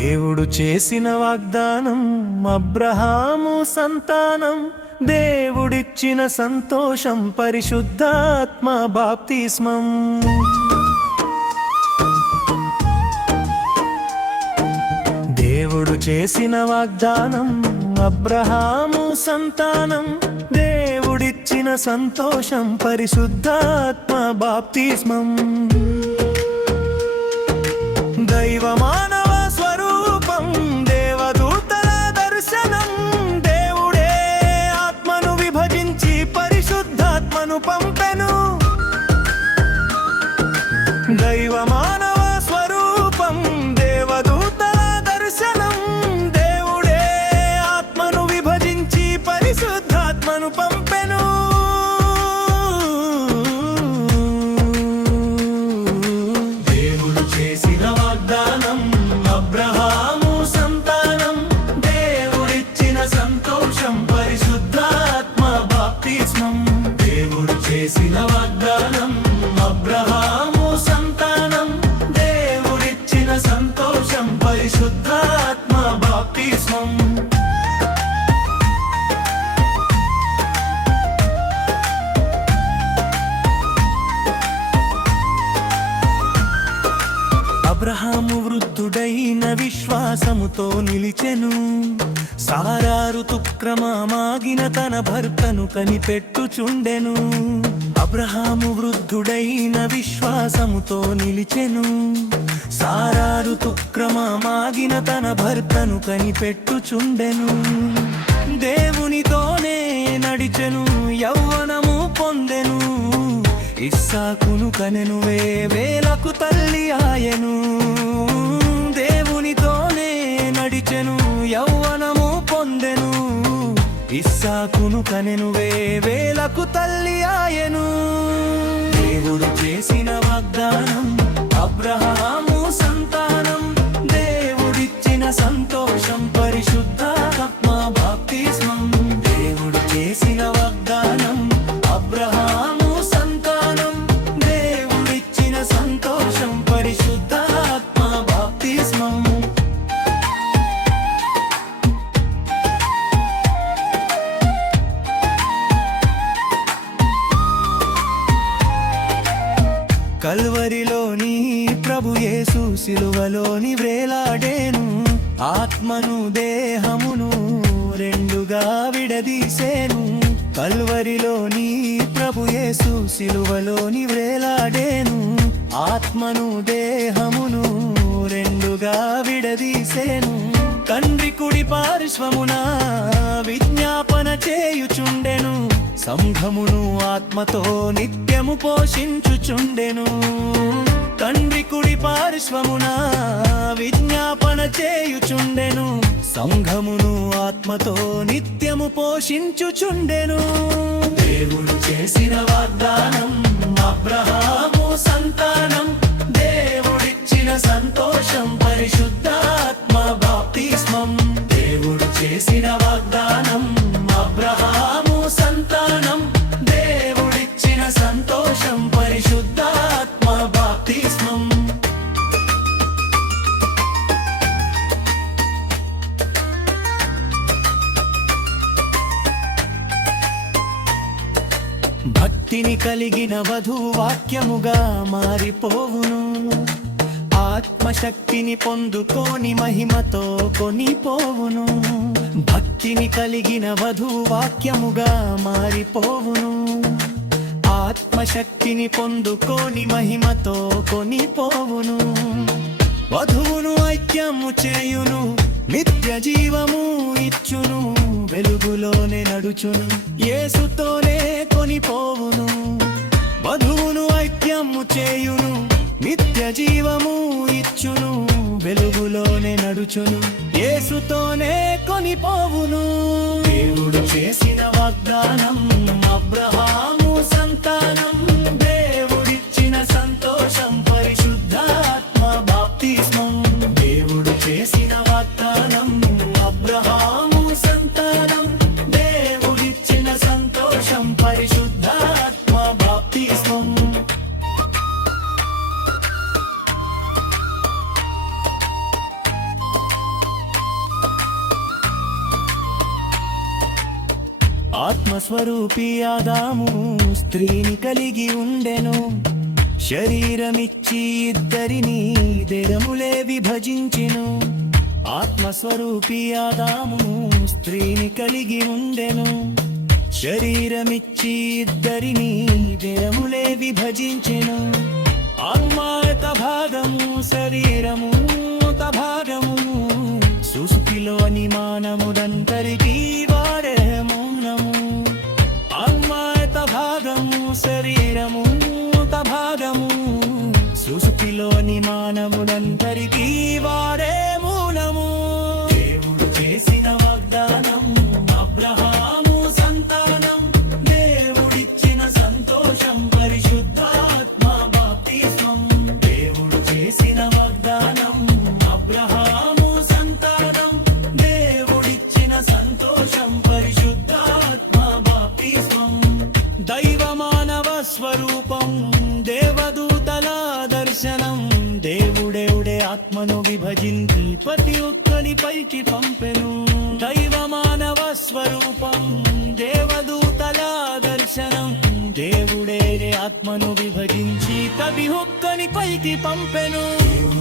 దేవుడు చేసిన వాగ్దానం అబ్రహాము సంతానం, దేవుడిచ్చిన సంతోషం పరిశుద్ధాత్మ బాప్తిస్మం. దేవుడు చేసిన వాగ్దానం అబ్రహాము సంతానం, దేవుడిచ్చిన సంతోషం పరిశుద్ధాత్మ బాప్తిస్మం. దైవ మానవ స్వరూపం, దేవదూతల దర్శనం, దేవుడే ఆత్మను విభజించి పరిశుద్ధాత్మను పంపెను. దైవ మానవ స్వరూపం, దేవదూతల దర్శనం, దేవుడే ఆత్మను విభజించి పరిశుద్ధాత్మను పంపెను. దేవుడు చేసిన వాగ్దానం అబ్రహాము సంతానం, దేవుడిచ్చిన సంతోషం పరిశుద్ధాత్మ బాప్తిస్మం. దేవుడు చేసిన వాగ్దానం అబ్రహాము సంతానం, దేవుడిచ్చిన సంతోషం పరిశుద్ధాత్మ బాప్తిస్మం. అబ్రహాము వృద్ధుడైన విశ్వాసముతో నిలిచెను, సారా ఋతుక్రమమాగిన తన భర్తను కనిపెట్టుచుండెను. అబ్రహాము వృద్ధుడైన విశ్వాసముతో నిలిచెను, సారా ఋతుక్రమమాగిన తన భర్తను కనిపెట్టుచుండెను. దేవునితోనే నడిచెను, యౌవనము పొందెను, ఇస్సాకును కనెను, వేలకు తల్లి ఆయను. దేవునితోనే నడిచెను, యౌవనము పొందెను, ఇస్సాకును కనెను, వేలకు తల్లి ఆయను. దేవుడు చేసిన వాగ్దానం అబ్రహాము సంతానం, దేవుడిచ్చిన సంతోషం పరిశుద్ధాత్మ బాప్తిస్మం. దేవుడు చేసిన వాగ్దానం అబ్రహాము సంతానం, దేవుడిచ్చిన సంతోషం పరిశుద్ధాత్మ బాప్తిస్మం. కల్వరిలోని ప్రభు యేసు సిలువలోని వ్రేలాడేను, ఆత్మను దేహమును రెండుగా విడదీసేను. కల్వరిలోని ప్రభు యేసు సిలువలోని వ్రేలాడేను, ఆత్మను దేహమును రెండుగా విడదీసేను. తండ్రి కుడి పార్శ్వమున విజ్ఞాపన చేయుచుండెను, సంఘమును ఆత్మతో నిత్యము పోషించుచుండెను. తండ్రి కుడి పార్శ్వమున విజ్ఞాపన చేయుచుండెను, సంఘమును ఆత్మతో నిత్యము పోషించుచుండెను. దేవుడు చేసిన వాగ్దానం అబ్రహాము సంతానం, దేవుడిచ్చిన సంతోషం పరిశుద్ధాత్మ బాప్తిస్మం. దేవుడు చేసిన వాగ్దానం అబ్రహాము సంతానం, దేవుడిచ్చిన సంతోషం పరిశుద్ధాత్మ బాప్తిస్మం. భక్తిని కలిగిన వధువు వాక్యముగా మారిపోవును, ఆత్మశక్తిని పొందుకోని మహిమతో కొనిపోవును. భక్తిని కలిగిన వధువు వాక్యముగా మారిపోవును, ఆత్మశక్తిని పొందుకోని మహిమతో కొనిపోవును. వధువును ఐక్యము చేయును, నిత్య జీవము ఇచ్చును, వెలుగులోనే నడుచును, యేసుతోనే కొనిపోవును. వధువును ఐక్యము చేయును, నిత్య జీవము ఇచ్చును, వెలుగులోనే నడుచును, యేసుతోనే కొనిపోవును. దేవుడు చేసిన వాగ్దానం అబ్రహాము సంతానం, దేవుడిచ్చిన సంతోషం పరిశుద్ధాత్మ బాప్తిస్మం. దేవుడు చేసిన వాగ్దానం అబ్రహాము సంతానం, దేవుడిచ్చిన సంతోషం పరిశుద్ధాత్మ బాప్తిస్మం. ఆత్మస్వరూపి ఆదాము స్త్రీని కలిగి ఉండెను. శరీరమిచ్చి ఇద్దరిని దేహములే విభజించెను. ఆత్మస్వరూపి ఆదాము స్త్రీని కలిగి ఉండెను. శరీరమిచ్చి ఇద్దరిని దేహములే విభజించెను. ఆత్మాయత భాగము శరీరము భాగము సుసుకిలోని మానముడంతరికి వాడే మౌనము. ఆత్మాయత భాగము శరీరము భాగము సుసుకిలోని మానవుడంతరికి వాడే మౌనము. దేవుడు చేసిన వాగ్దానం అబ్రహాము సంతానం. దేవుడిచ్చిన సంతోషం పరిశుద్ధాత్మ బాప్తిస్మం. దేవుడు చేసిన వాగ్దానం అబ్రహాము సంతానం. దేవుడిచ్చిన సంతోషం పరిశుద్ధాత్మ బాప్తిస్మం. దైవ మానవ స్వరూపం దేవదూతల దర్శనం. దేవుడెవుడే ఆత్మను విభజించి ప్రతి ఒక్కరి పైకి పంపెను. దైవ మానవ స్వరూపం దేవదూతల దర్శనం. దేవుడే ఆత్మను విభజించి ప్రతి ఒక్కరి పైకి పంపెను.